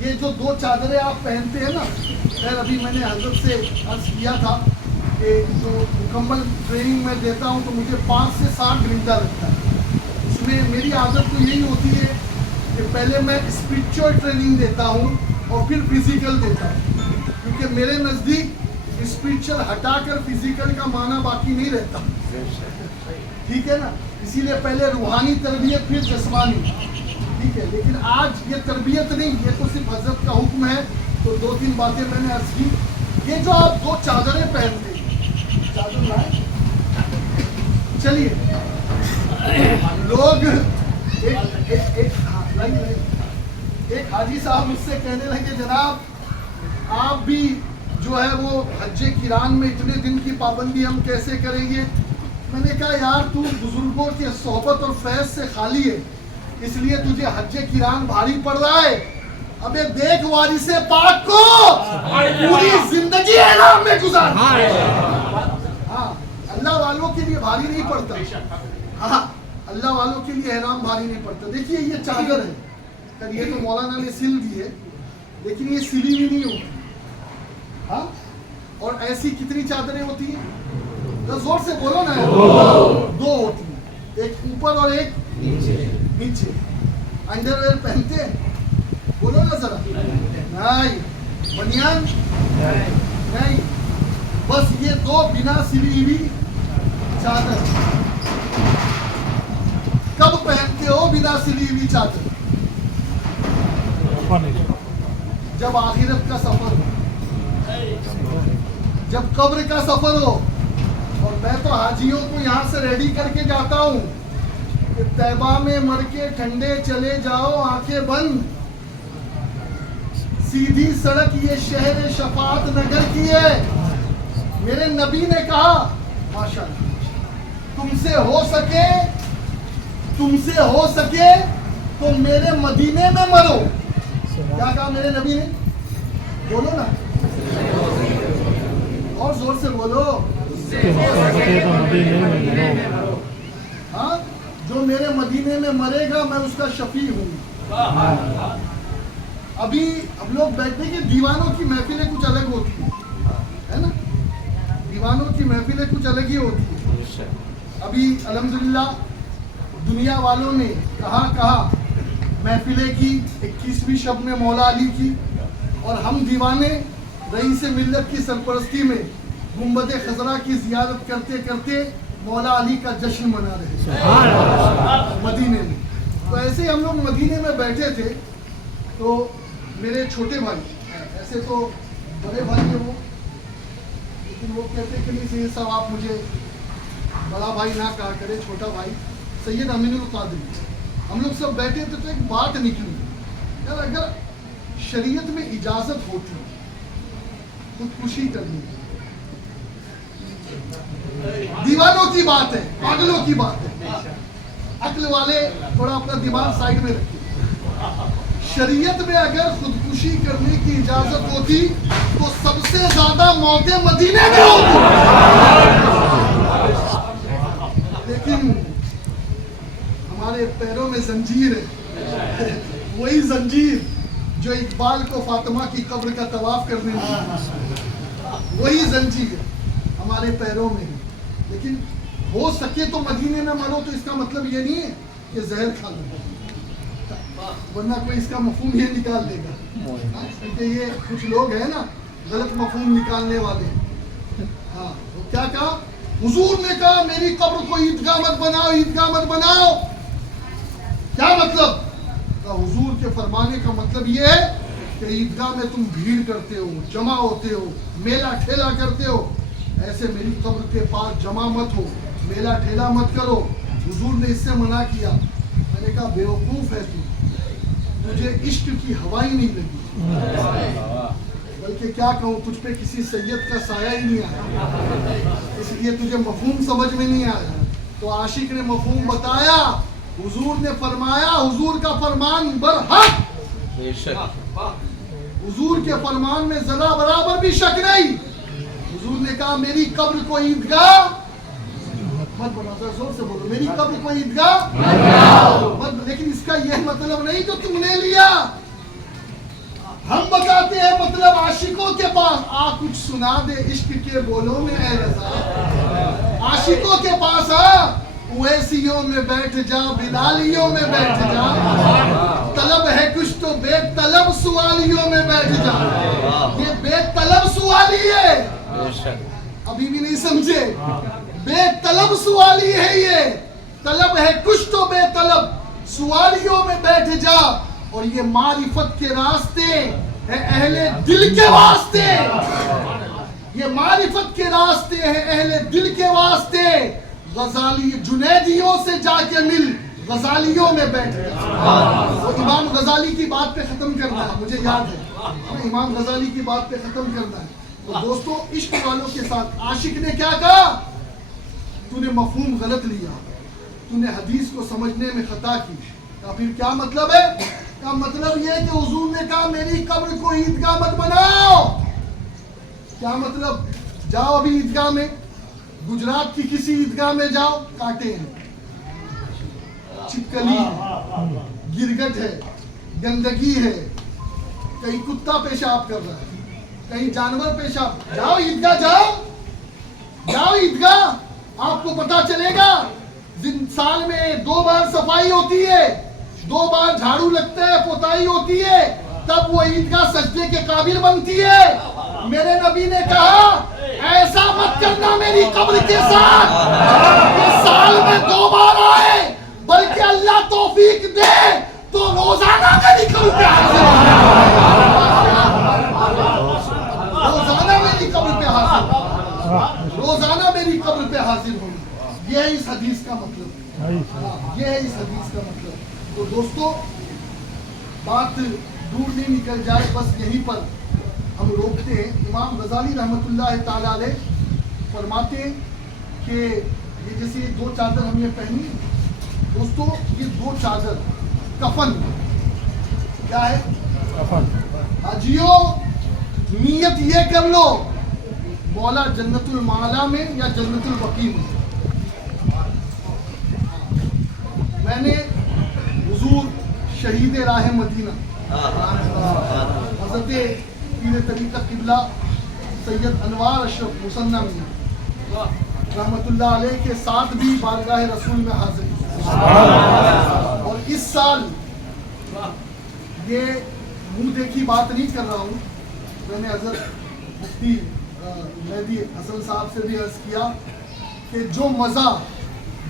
یہ جو 2 چادریں آپ پہنتے ہیں نا، خیر ابھی میں نے حضرت سے عرض کیا تھا کہ جو مکمل ٹریننگ میں دیتا ہوں تو مجھے 5 سے 7 گھنٹہ لگتا ہے۔ اس میں میری عادت تو یہی ہوتی ہے کہ پہلے میں اسپرچل ٹریننگ دیتا ہوں اور پھر فزیکل دیتا ہوں، کیونکہ میرے نزدیک اسپرچل ہٹا کر فزیکل کا معنی باقی نہیں رہتا، ٹھیک ہے نا؟ اسی لیے پہلے روحانی تربیت پھر جسمانی، ٹھیک ہے؟ لیکن آج یہ تربیت نہیں، یہ تو صرف حضرت کا حکم ہے، تو 2-3 باتیں میں نے عرض کی۔ یہ جو آپ 2 چادریں پہنتے ہیں، چادر لائیں، چلیے لوگ ایک حاجی صاحب مجھ سے کہنے لگے جناب آپ بھی جو ہے وہ حج کران میں اتنے دن کی پابندی ہم کیسے کریں گے؟ میں نے کہا یار تو بزرگوں کے صحبت اور فیض سے خالی ہے، اس لیے تجھے حج کران بھاری پڑ رہا ہے۔ ابے دیکھ وارث پاک کو پوری زندگی احرام میں گزار، ہاں اللہ والوں کے لیے بھاری نہیں پڑتا، ہاں اللہ والوں کے لیے احرام بھاری نہیں پڑتا۔ دیکھیے یہ چادر ہے، یہ تو مولانا نے سل دی ہے، لیکن یہ سلی بھی نہیں ہوتی، ہاں؟ اور ایسی کتنی چادریں ہوتی ہیں؟ زور سے بولو نا، 2 ہوتی ہیں، ایک اوپر اور ایک نیچے۔ انڈر ویئر پہنتے ہیں؟ بولو نا ذرا، نہیں۔ بنیان نہیں، بس یہ 2 بنا سلی ہوئی چادر۔ کب پہنتے ہو بنا سلی ہوئی چادر؟ جب آخرت کا سفر ہو، جب قبر کا سفر ہو۔ اور میں تو حاجیوں کو یہاں سے ریڈی کر کے جاتا ہوں کہ طیبہ میں مر کے ٹھنڈے چلے جاؤ آنکھیں بند، سیدھی سڑک یہ شہر شفاعت نگر کی ہے۔ میرے نبی نے کہا ماشاءاللہ تم سے ہو سکے تو میرے مدینے میں مرو۔ کیا کہا میرے نبی نے؟ بولو نا، اور زور سے بولو، ہاں جو میرے مدینے میں مرے گا میں اس کا شفیع ہوں۔ ابھی ہم لوگ بیٹھتے کہ دیوانوں کی محفلیں کچھ الگ ہوتی ہے نا، دیوانوں کی محفلیں کچھ الگ ہی ہوتی ہیں۔ ابھی الحمدللہ دنیا والوں نے کہاں محفلیں کی، 21ویں شب میں مولا علی کی، اور ہم دیوانے رئیس ملت کی سرپرستی میں گنبد خضرا کی زیارت کرتے کرتے مولا علی کا جشن منا رہے مدینے میں. تو ایسے ہی ہم لوگ مدینے میں بیٹھے تھے تو میرے چھوٹے بھائی, ایسے تو بڑے بھائی ہیں وہ, لیکن وہ کہتے کہ نہیں سید صاحب آپ مجھے بڑا بھائی نہ کہا کرے, چھوٹا بھائی, سید امین القادری. ہم لوگ سب بیٹھے تھے تو ایک بات نکلی یار, اگر شریعت میں اجازت ہوتی خودکشی کرنی, دیوانوں کی بات ہے, پاگلوں کی بات ہے, عقل والے تھوڑا اپنا دماغ سائڈ میں رکھیں. شریعت میں اگر خودکشی کرنے کی اجازت ہوتی تو سب سے زیادہ موتیں مدینے میں ہوتی, لیکن ہمارے پیروں میں زنجیر ہے, وہی زنجیر جو اقبال کو فاطمہ کی قبر کا طواف کرنے میں, وہی زنجیر ہمارے پیروں میں ہے. لیکن ہو سکے تو مدینے نہ مرو, تو اس کا مطلب یہ نہیں ہے کہ زہر کھا لو, ورنہ کوئی اس کا مفہوم یہ نکال لے گا, کیونکہ یہ کچھ لوگ ہیں نا غلط مفہوم نکالنے والے. ہاں, تو کیا کہا حضور نے کہا میری قبر کو عیدگاہ مت بناؤ, عیدگاہ مت بناؤ. کیا مطلب؟ حضور کے فرمانے کا مطلب یہ ہے کہ عیدگاہ میں تم بھیڑ کرتے ہو, جمع ہوتے ہو, میلہ ٹھیلا کرتے ہو, ایسے میری قبر کے پاس جمع مت ہو, میلہ ٹھیلا مت کرو. حضور نے اس سے منع کیا. میں نے کہا بیوقوف ہے تو, تجھے عشق کی ہوا ہی نہیں لگی, بلکہ کیا کہوں تجھ پہ کسی سید کا سایہ ہی نہیں آیا, اس لیے تجھے مفہوم سمجھ میں نہیں آیا. تو عاشق نے مفہوم بتایا, حضور نے فرمایا, حضور کا فرمان برحق, حضور کے فرمان میں ذرا برابر بھی شک نہیں. حضور نے کہا میری قبر کو عیدگاہ مت بناؤ, زور سے بولو, میری قبر کو عیدگاہ مت. لیکن اس کا یہ مطلب نہیں جو تم نے لیا, ہم بتاتے ہیں مطلب عاشقوں کے پاس آ کچھ سنا دے عشق کے بولوں میں اے رضا, عاشقوں کے پاس آ, اویسیوں میں بیٹھ جا, بلالیوں میں بیٹھ جا, طلب ہے کچھ تو بے طلب سوالیوں میں بیٹھ جا. یہ بے طلب سوالی ہے, ابھی بھی نہیں سمجھے, بے طلب سوالی ہے, یہ طلب ہے کچھ تو بے طلب سوالیوں میں بیٹھ جا. اور یہ معرفت کے راستے ہے اہل دل کے واسطے, یہ معرفت کے راستے ہے اہل دل کے واسطے. غزالی جنیدیوں سے جا کے مل, غزالیوں میں بیٹھ جا. امام غزالی کی بات پہ ختم کرنا ہے, مجھے یاد ہے امام غزالی کی بات پہ ختم کرنا ہے. تو دوستو, عشق والوں کے ساتھ عاشق نے کیا کہا, تو نے مفہوم غلط لیا, تو نے حدیث کو سمجھنے میں خطا کی. پھر کیا مطلب ہے؟ کا مطلب یہ کہ حضور نے کہا میری قبر کو عیدگاہ مت بناؤ. کیا مطلب؟ جاؤ ابھی عیدگاہ میں, گجرات کی کسی عیدگاہ میں جاؤ, کانٹے ہیں, چھپکلی ہے, گرگٹ ہے, گندگی ہے, کہیں کتا پیشاب کر رہا ہے, کہیں جانور پیشاب. جاؤ عیدگاہ, جاؤ عیدگاہ, آپ کو پتا چلے گا. سال میں 2 بار صفائی ہوتی ہے, 2 بار جھاڑو لگتا ہے, پوتائی ہوتی ہے, تب وہ عیدگاہ سجدے کے قابل بنتی ہے. میرے نبی نے کہا ایسا مت کرنا میری قبر کے ساتھ کہ سال میں 2 بار آئے, بلکہ اللہ توفیق دے تو روزانہ میری قبر پہ حاضر ہو, روزانہ میری قبر پہ حاضر ہو, روزانہ میری قبر پہ حاضر ہو. یہ ہے اس حدیث کا مطلب, یہ ہے اس حدیث کا مطلب. تو دوستو, بات دور نہیں نکل جائے, بس یہیں پر ہم روکتے ہیں. امام غزالی رحمۃ اللہ تعالیٰ علیہ فرماتے ہیں کہ یہ جیسے 2 چادر ہم نے پہنی دوستو, یہ 2 چادر کفن, کیا ہے کفن. حاجیو نیت یہ کر لو, مولا جنت المعلا میں یا جنت البقیع میں. میں نے حضور شہید راہ مدینہ حضرت پیر طریقہ قبلہ سید انوار اشرف مصنع میاں رحمۃ اللہ علیہ کے ساتھ بھی بارگاہ رسول میں حاضر ہوں. اور اس سال یہ منہ دیکھی بات نہیں کر رہا ہوں, میں نے حضرت مفتی میں بھی حسن صاحب سے بھی عرض کیا کہ جو مزہ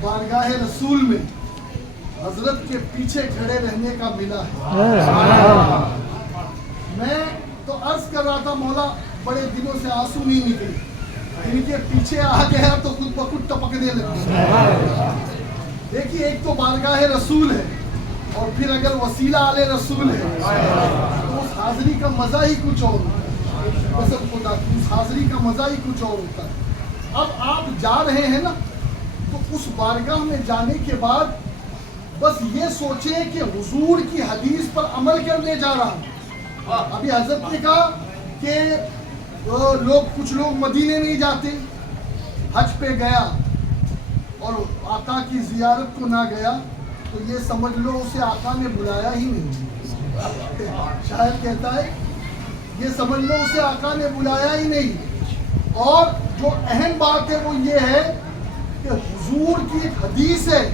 بارگاہ رسول میں حضرت کے پیچھے کھڑے رہنے کا ملا ہے، میں تو عرض کر رہا تھا مولا بڑے دنوں سے آنسو نہیں نکلے، ان کے پیچھے آ گیا تو خود بخود ٹپکنے لگے۔ دیکھیے ایک تو بارگاہ رسول ہے اور پھر اگر وسیلہ آل رسول ہے تو اس حاضری کا مزہ ہی کچھ اور ہوتا ہے، قسم خدا کی اس حاضری کا مزہ ہی کچھ اور ہوتا ہے۔ اب آپ جا رہے ہیں نا تو اس بارگاہ میں جانے کے بعد بس یہ سوچیں کہ حضور کی حدیث پر عمل کرنے جا رہا ہوں۔ ابھی حضرت نے کہا کہ کچھ لوگ مدینے نہیں جاتے، حج پہ گیا اور آقا کی زیارت کو نہ گیا تو یہ سمجھ لو اسے آقا نے بلایا ہی نہیں۔ شاعر کہتا ہے یہ سمجھ لو اسے آقا نے بلایا ہی نہیں۔ اور جو اہم بات ہے وہ یہ ہے کہ حضور کی ایک حدیث ہے،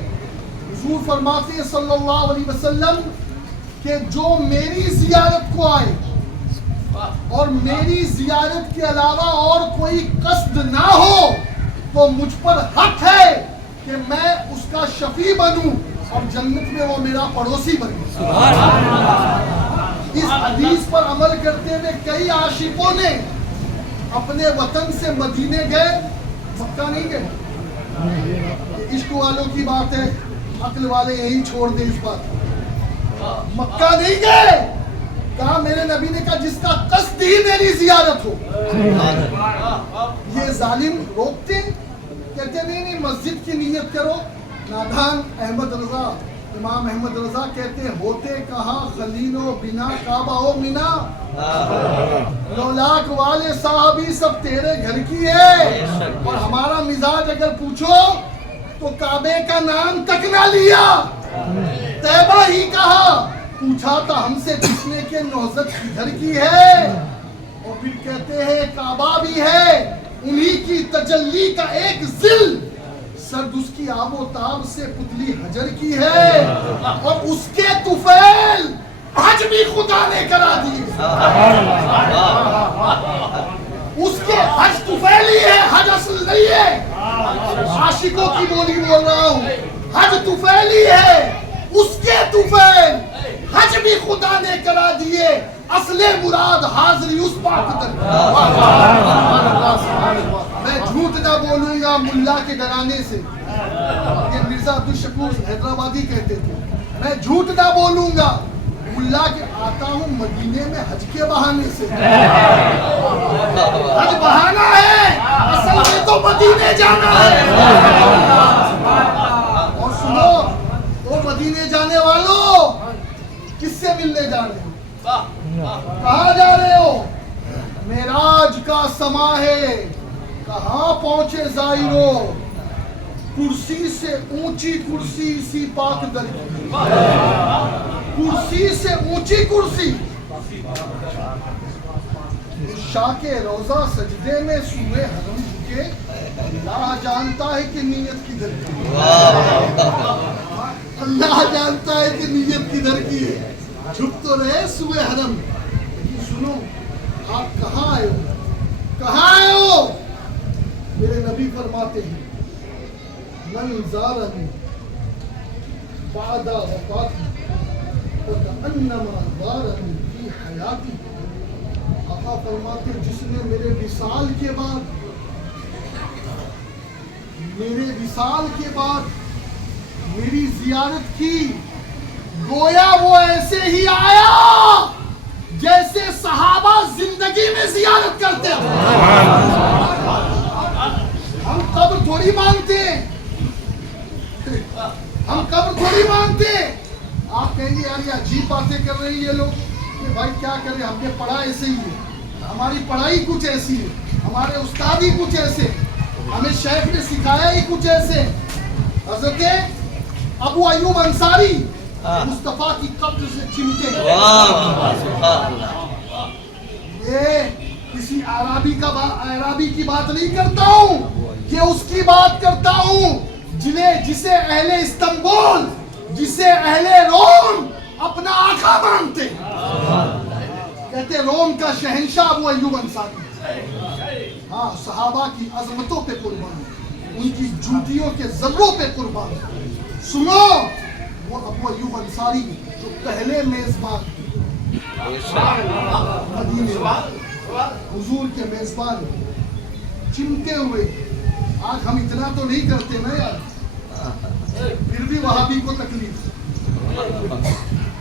حضور فرماتے ہیں صلی اللہ علیہ وسلم کہ جو میری زیارت کو آئے اور میری زیارت کے علاوہ اور کوئی قصد نہ ہو تو مجھ پر حق ہے کہ میں اس کا شفیع بنوں اور جنت میں وہ میرا پڑوسی بنے۔ اس حدیث پر عمل کرتے ہوئے کئی عاشقوں نے اپنے وطن سے مدینے گئے، مکہ نہیں گئے۔ عشق والوں کی بات ہے، عقل والے یہی چھوڑ دیں اس بات، مکہ نہیں گئے۔ کہا میرے نبی نے کہا جس کا قصد ہی میری زیارت ہو۔ یہ ظالم روکتے کہتے نہیں مسجد کی نیت کرو۔ نادان احمد رضا، امام احمد رضا کہتے ہوتے کہا خلیل و بنا کعبہ و منا، لولاک والے صحابی سب تیرے گھر کی ہے، اور ہمارا مزاج اگر پوچھو تو کعبے کا نام تک نہ لیا، طیبہ ہی کہا، پوچھا تھا ہم سے جس نے کہ نوزت کدھر کی ہے، اور پھر کہتے ہیں کعبہ بھی ہے انہی کی تجلی کا ایک ذل، سرد اس کی آب و تاب سے پتلی حجر کی ہے، اور اس کے طفیل حج بھی خدا نے کرا دی، اس کے حج طفیل ہی ہے، حج اصل نہیں ہے۔ عاشقوں کی بولی بول رہا ہوں، حج طفیل ہی ہے، اس کے طفیل حج بھی خدا نے کرا دیے، اصل مراد حاضری اس پاک در۔ میں جھوٹ نہ بولوں گا ملا کے ڈرانے سے، یہ مرزا عبدالشکور حیدرآبادی کہتے تھے، میں جھوٹ نہ بولوں گا ملا کے آتا ہوں مدینے میں حج کے بہانے سے۔ حج بہانہ ہے، اصل میں تو مدینے جانا ہے۔ اور سنو وہ مدینے جانے والوں کس سے ملنے جا رہے ہو؟ کہاں جا رہے ہو؟ معراج کا سما ہے، کہاں پہنچے زائرو، کرسی سے اونچی کرسی اسی پاک در کی، کرسی سے اونچی کرسی، شاہ کے روضہ سجدے میں سوئے حرم جھکے، اللہ جانتا ہے کہ نیت کدھر کی، اللہ جانتا ہے کہ نیت کدھر کی ہے، جھک تو رہے سوئے حرم، لیکن سنو آپ کہاں آئے ہو؟ کہاں آئے ہو؟ میرے نبی فرماتے ہیں من زارنی بعد وفاتی فکأنما زارنی فی حیاتی، آقا فرماتے ہیں جس نے میرے وصال کے بعد میری زیارت کی، گویا وہ ایسے ہی آیا جیسے صحابہ زندگی میں زیارت کرتے ہیں۔ ہم قبر تھوڑی مانگتے ہیں، ہم قبر تھوڑی مانگتے ہیں۔ آپ کہیں گے یار یہ عجیب باتیں کر رہے ہیں یہ لوگ، کہ بھائی کیا کریں ہم نے پڑھا ایسے ہی ہے، ہماری پڑھائی کچھ ایسی ہے، ہمارے استاد ہی کچھ ایسے، ہمیں شیخ نے سکھایا ہی کچھ ایسے۔ حضرت ابو ایوب انصاری مصطفیٰ کی قبر سے چمٹے، یہ کسی عرابی کی بات نہیں کرتا ہوں، کہ اس کی بات کرتا ہوں جسے اہل استنبول، جسے اہل روم اپنا آقا مانتے، کہتے روم کا شہنشاہ ابو ایوب انصاری۔ ہاں صحابہ کی عظمتوں پہ قربان، ان کی جوتیوں کے ذروں پہ قربان. سنو وہ ابو ایوب انصاری جو پہلے میزبان مدینے حضور کے میزبان چمٹے ہوئے. آج ہم اتنا تو نہیں کرتے نا یار، پھر بھی وہابی کو تکلیف.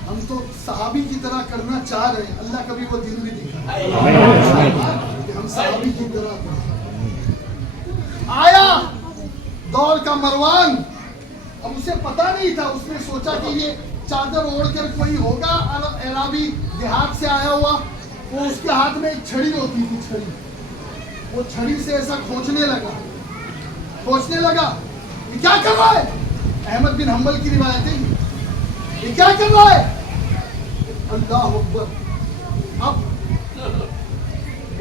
ہم تو صحابی کی طرح کرنا چاہ رہے ہیں. اللہ کبھی وہ دن بھی دکھا کہ ہم صحابی کی طرح. آیا دور کا مروان، اب اسے پتا نہیں تھا. اس نے سوچا کہ یہ چادر اوڑھ کر کوئی ہوگا عربی دیہات سے آیا ہوا. وہ اس کے ہاتھ میں ایک چھڑی ہوتی تھی، چھڑی. وہ چھڑی سے ایسا کھوچنے لگا. یہ کیا کر رہا ہے؟ احمد بن حنبل کی روایت ہے. یہ کیا کر رہا ہے؟ اللہ اکبر. اب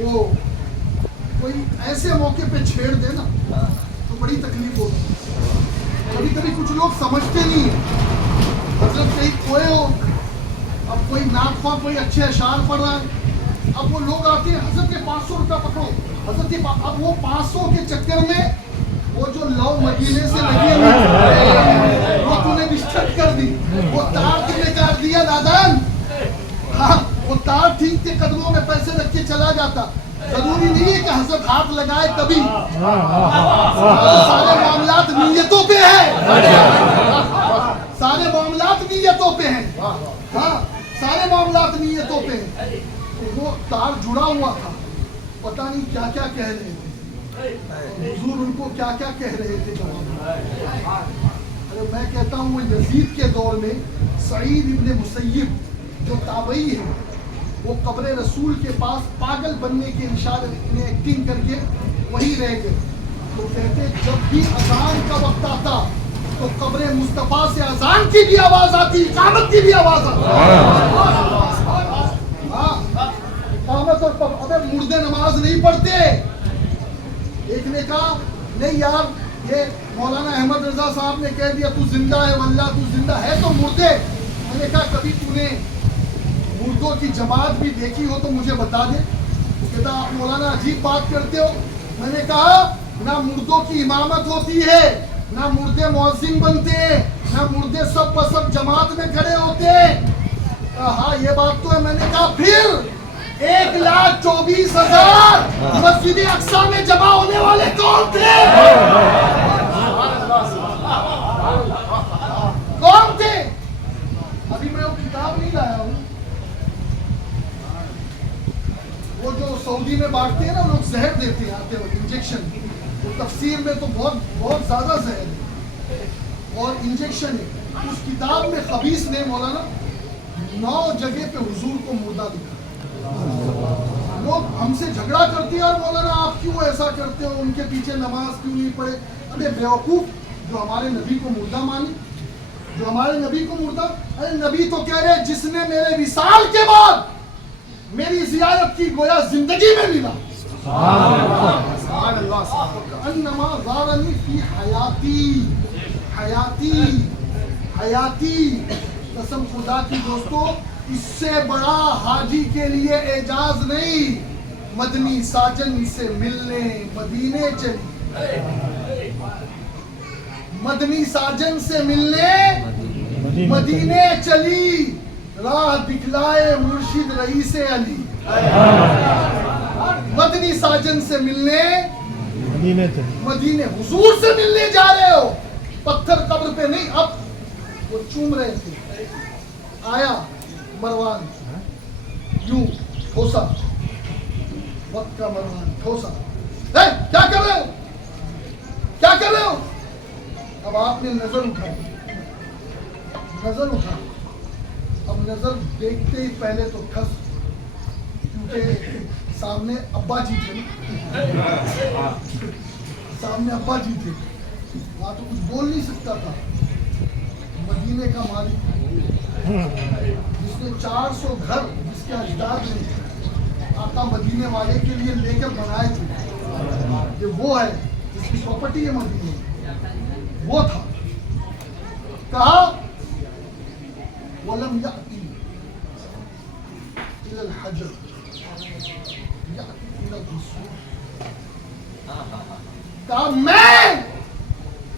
وہ کوئی ایسے موقع پہ چھیڑ دے نا تو بڑی تکلیف ہوتی. کبھی کبھی کچھ لوگ سمجھتے نہیں ہیں. حضرت کہیں کھوئے ہو، اب کوئی ناخواں کوئی اچھے اشعار پڑھ رہا ہے. اب وہ لوگ آتے ہیں، حضرت کے 500 روپیہ پکڑو. حضرت اب وہ 500 کے چکر میں وہ جو لو مدینے سے لگی ہے وہ تو نے ڈسٹرب کر دی. وہ تار تم نے کاٹ دیا دادان. ہاں وہ تار ٹھیک کے قدموں میں پیسے رکھ کے چلا جاتا. ضروری نہیں ہے کہ حضرت ہاتھ لگائے تبھی. سارے معاملات نیتوں پہ ہیں. سارے معاملات نیتوں پہ ہیں. ہاں سارے معاملات نیتوں پہ ہیں. وہ تار جڑا ہوا تھا، پتہ نہیں کیا کیا کہہ رہے تھے. حضور ان کو کیا کیا کہہ رہے تھے جواب. ارے میں کہتا ہوں وہ یزید کے دور میں سعید ابن مسیب جو تابعی ہے، وہ قبر رسول کے پاس پاگل بننے کے اشارے میں ایکٹنگ کر کے وہیں رہ گئے. تو کہتے جب بھی اذان کا وقت آتا تو قبر مصطفیٰ سے اذان کی بھی آواز آتی، اقامت کی بھی آواز آتی. اقامت اور ابے مردے نماز نہیں پڑھتے. ایک نے کہا نہیں یار یہ مولانا احمد رضا صاحب نے کہہ دیا تو زندہ ہے، واللہ تو زندہ ہے تو مردے. میں نے کہا کبھی تو نے مردوں کی جماعت بھی دیکھی ہو تو مجھے بتا دے. کہتا آپ مولانا عجیب بات کرتے ہو. میں نے کہا نہ مردوں کی امامت ہوتی ہے، نہ مردے مؤذن بنتے ہیں، نہ مردے سب بسب جماعت میں کھڑے ہوتے ہیں. ہاں یہ بات تو ہے. میں نے کہا پھر 1,24,000 مسجد اقصی میں جمع ہونے والے کون تھے؟ کون تھے؟ ابھی میں وہ کتاب نہیں لایا ہوں. وہ جو سعودی میں بانٹتے ہیں نا لوگ زہر دیتے ہیں آتے وقت انجیکشن. وہ تفسیر میں تو بہت زیادہ زہر ہے اور انجیکشن ہے. اس کتاب میں خبیث نے مولانا 9 جگہ پہ حضور کو مردہ دکھا. لوگ ہم سے جھگڑا کرتے ہیں اور مولانا آپ کیوں ایسا کرتے ہو، ان کے پیچھے نماز کیوں نہیں پڑھے. ارے بیوقوف، جو ہمارے نبی کو مردہ مانی، جو ہمارے نبی کو مردہ. ارے نبی تو کہہ رہے جس نے میرے وصال کے بعد میری زیارت کی گویا زندگی میں ملا. انما زارنی فی حیاتی. قسم خدا کی دوستو، اس سے بڑا حاجی کے لیے اعجاز نہیں. مدنی ساجن سے ملنے مدینے چلی، مدنی ساجن سے ملنے مدینے چلی. راہ دکھلائے مرشد رئیس علی. مدنی ساجن سے ملنے مدینے. حضور سے ملنے جا رہے ہو، پتھر قبر پہ نہیں. اب وہ چوم رہے تھے. آیا مروان یوں ٹھوسا، وقت کا مروان ٹھوسا. کیا کر رہے ہو، کیا کر رہے ہو؟ اب آپ نے نظر اٹھائی. اب نظر دیکھتے ہی پہلے تو کھس، کیونکہ سامنے ابا جی تھے نا. سامنے ابا جی تھے، وہاں تو کچھ بول نہیں سکتا تھا. مدینے کا مالک جس نے 400 گھر جس کے اجداد نے آقا مدینے والے کے لیے لے کر بنائے تھے، یہ وہ ہے جس کی پراپرٹی ہے مدینے. وہ تھا. کہا وَلَمْ يَأْتِ إِلَى الْحَجَرِ يَأْتِ إِلَى الرَّسُولِ. کہا میں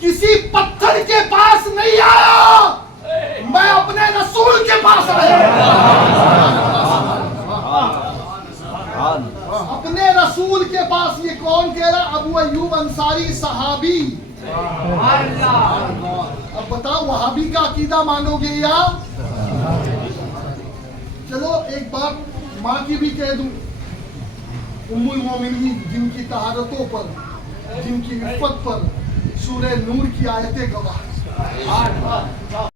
کسی پتھر کے پاس نہیں آیا، میں اپنے رسول کے پاس آیا، اپنے رسول کے پاس۔ یہ کون کہہ رہا؟ ابو ایوب انصاری صحابی۔ اب بتاؤ وہابی کا عقیدہ مانو گے یا؟ چلو ایک بات ماں کی بھی کہہ دوں، ام المومنین جن کی طہارتوں پر، جن کی عفت پر سورہ نور کی آیتیں گواہ۔